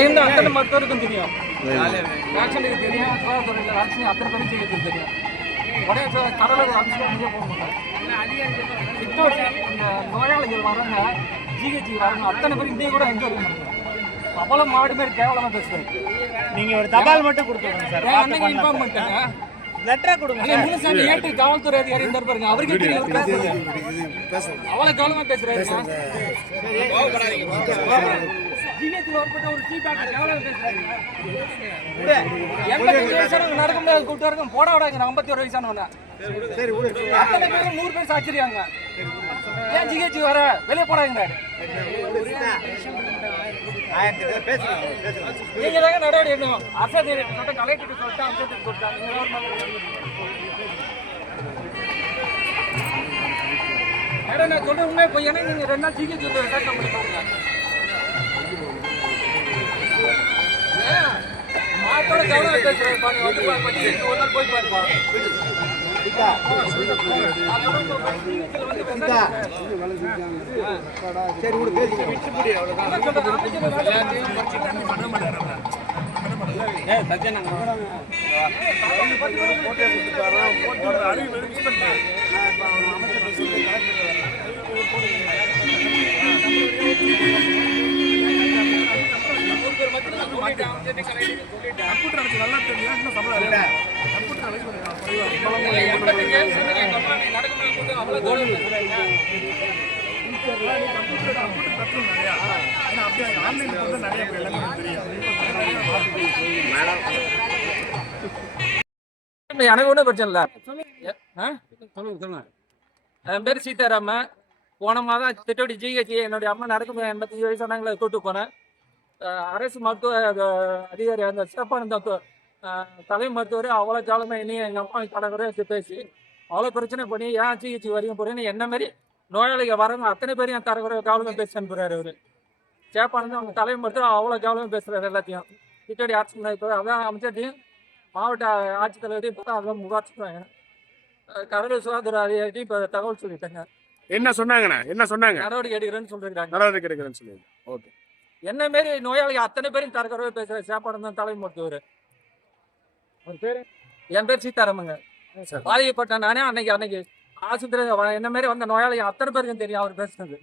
இருந்த அத்தனை மருத்துவருக்கும் தெரியும். ஆக்ஷனுக்கு தெரியும் சுகாதாரத்துறையில் ஆக்ஷன் அத்தனை பேரும் தெரியும் உடனே கடலூர் ஆஃபீஸில் அங்கேயே போக இந்த நோயாளிகள் வராங்க ஜிஹெச்சி வராங்க அத்தனை பேர் இங்கேயும் கூட எங்கே இருக்க அவ்வளோ மாடு மாதிரி கேவலமாக பேசுறாரு. நீங்க ஒரு தபால் மட்டும் கொடுத்துருங்க சார். அன்னைக்கு இன்ஃபார்ம் பண்ணிட்டாங்க. லெட்டரா கொடுங்க அண்ணே முனுசாமி ஏட்டு காவல்துறை அதிகாரி இருந்தார் பாருங்க. அவருக்கு அவ்வளவு கவனமா பேசுறாரு. ஜிஹெச்ல ஒர்க் ஒரு டீ டாக்டர் கேவலமா பேசுறாரு. எண்பத்தஞ்சு வயசானவங்க நடக்க முடியாது கூப்பிட்டு வரைக்கும் போட விடாங்க ஐம்பத்தி ஒரு வயசானவன? அத்தனை பேரும் நூறு பேர் சாச்சிருக்காங்க. ஏன் ஜிஹெச் வர? வெளியே போடாங்க நீங்க தாங்க நடவடிக்கை எடுக்கணும். சொல்லிட்டு கலெக்டர் சொல்லிட்டு. அம்சத்துக்கு சொல்லிட்டாங்க மேடம் நான் சொல்ற உண்மை பொய் ஏன்னா நீங்க ரெண்டு நாள் வந்து கவனம் பாரு, பத்தி இருக்கு, ஒரு எனக்கு ஒன்றும் பிரச்சனை இல்லை. ஆ? என் பேர் சீதாராமன். போன மாதம் திட்டோடி ஜிஹெச் என்னுடைய அம்மா நடக்க முடியாது எண்பத்தஞ்சு வயசானவங்களை கூட்டு போனேன். அரசு மருத்துவ அதிகாரி அந்த சிறப்பானந்த தலை மருத்துவர் அவ்வளோ காலமாக இனி எங்கள் அம்மா கடற்கரை பேசி அவ்வளோ பிரச்சனை பண்ணி ஏன் ஜிஹெச் வரையும் போகிறேன்னு என்ன மாதிரி நோயாளிகள் வரவங்க அத்தனை பேரும் என் தரக்குறை கவலமாக பேசி அனுப்புகிறாரு அவர். சேப்பானந்த அவங்க தலை மருத்துவர் அவ்வளோ கவலமாக பேசுகிறாரு எல்லாத்தையும். ஆட்சி இப்போ அதான் அமைச்சர்ட்டையும் மாவட்ட ஆட்சித்தலைவரையும் பார்த்தா அதெல்லாம் முகாட்சிக்கிறாங்க கடலூர் சுகாதார அதிகாரி இப்போ தகவல் சொல்லிட்டாங்க. என்ன சொன்னாங்கண்ணா? என்ன சொன்னாங்க? நடவடிக்கை எடுக்கிறேன்னு சொல்லியிருக்காங்க நடவடிக்கை எடுக்கிறேன்னு சொல்லுங்க ஓகே. என்ன மாரி நோயாளி அத்தனை பேரும் தரக்குறவே பேசுற சேப்பாடம் தான் தலை மருத்துவர் பேரு? என் பேர் சீதாராமங்க. சரி. பாதிக்கப்பட்ட நானே அன்னைக்கு அன்னைக்கு ஆஸ்பத்திரி என்ன மாரி வந்த நோயாளி அத்தனை பேருக்கும் தெரியும் அவர் பேசுனது.